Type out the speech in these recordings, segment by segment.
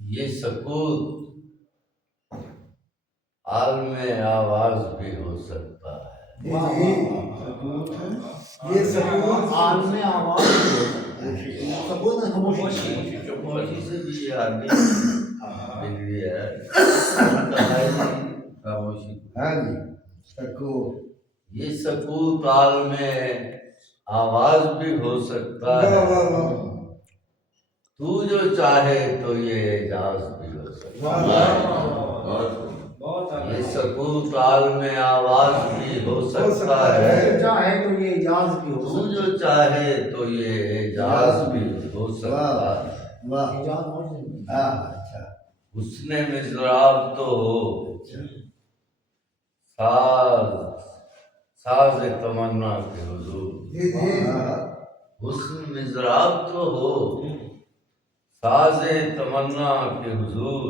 یہ سکوت عالم آواز بھی ہو سکتا ہے۔ یہ سکوت عالم آواز بھی ہو سکتا ہے۔ سکوت خاموشی سے بھی یہ آدمی بگڑی ہے، خاموشی۔ یہ سکوت عالم آواز بھی ہو سکتا ہے، تو جو چاہے تو یہ اعجاز بھی ہو سکتا ہے۔ یہ سکوت عالم آواز بھی ہو سکتا ہے، چاہے تو یہ اعجاز بھی ہو تو جو چاہے تو یہ اعجاز بھی ہو سکتا ہے۔ حسن مضراب تو ہو ساز تمنا کے حضور، حسن مضراب تو ہو ساز تمنا کے حضور،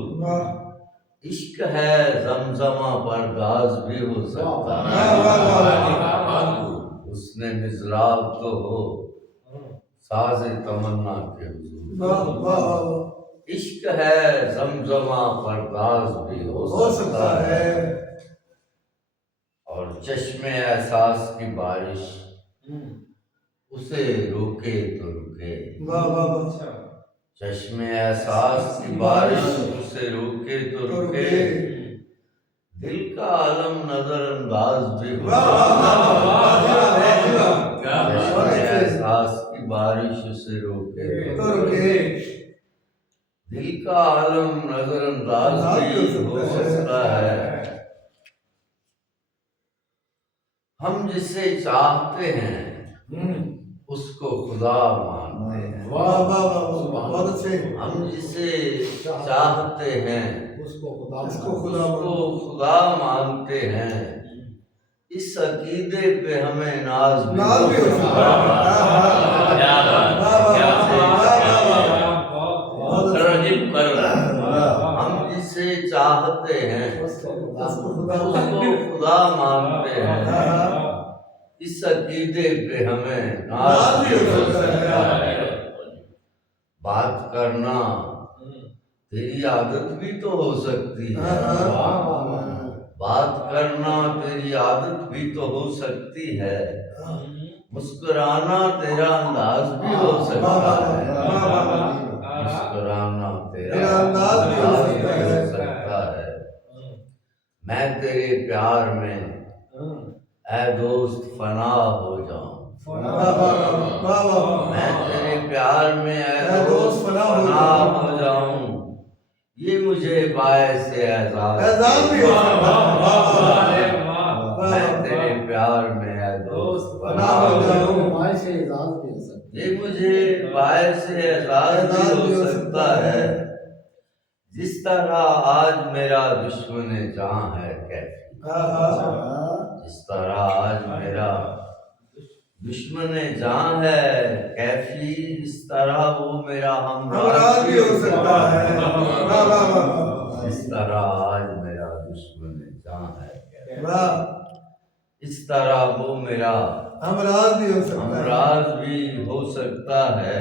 عشق ہے زمزمہ پر گاز بھی ہو سکتا ہے۔ حسن مضراب تو ہو ساز تمنا کے حضور، عشق ہے زمزمہ پر گاز بھی ہو سکتا ہے۔ اور چشم احساس کی بارش اسے روکے تو رکے، چشم احساس کی بارش اسے روکے تو رکے، دل کا عالم نظر انداز بھی ہو سکتا ہے۔ چشم احساس کی بارش اسے روکے تو رکے، دل کا عالم نظر انداز بھی ہو سکتا ہے۔ ہم جسے چاہتے ہیں اس کو خدا مانتے ہیں، ہم جسے چاہتے ہیں اس کو خدا مانتے ہیں، اس عقیدے پہ ہمیں ناز بھی ہو سکتا ہے۔ ہم جسے چاہتے ہیں اس کو خدا مانتے ہیں، اس عقیدے پہ ہمیں ناز بھی ہو سکتا ہے۔ بات کرنا تیری عادت بھی تو ہو سکتی ہے، بات کرنا تیری عادت بھی تو ہو سکتی ہے، مسکرانا تیرا انداز بھی ہو سکتا ہے، مسکرانا تیرا انداز بھی ہو سکتا ہے۔ میں تیرے پیار میں اے دوست فنا ہو جاؤں، میں تیرے پیار میں اے دوست فنا ہو جاؤں، یہ مجھے باعث اعزاز بھی ہو سکتا ہے۔ میں تیرے پیار میں اے دوست فنا ہو جاؤں، یہ مجھے باعث اعزاز بھی ہو سکتا ہے۔ جس طرح آج میرا دشمن جاں ہے کیفی، جس طرح آج میرا دشمن جاں ہے کیفی، اس طرح وہ میرا ہمراہ بھی ہو سکتا ہے۔ اس طرح آج میرا دشمن جاں ہے کیفی، اس طرح وہ میرا ہمراہ بھی ہو سکتا ہے۔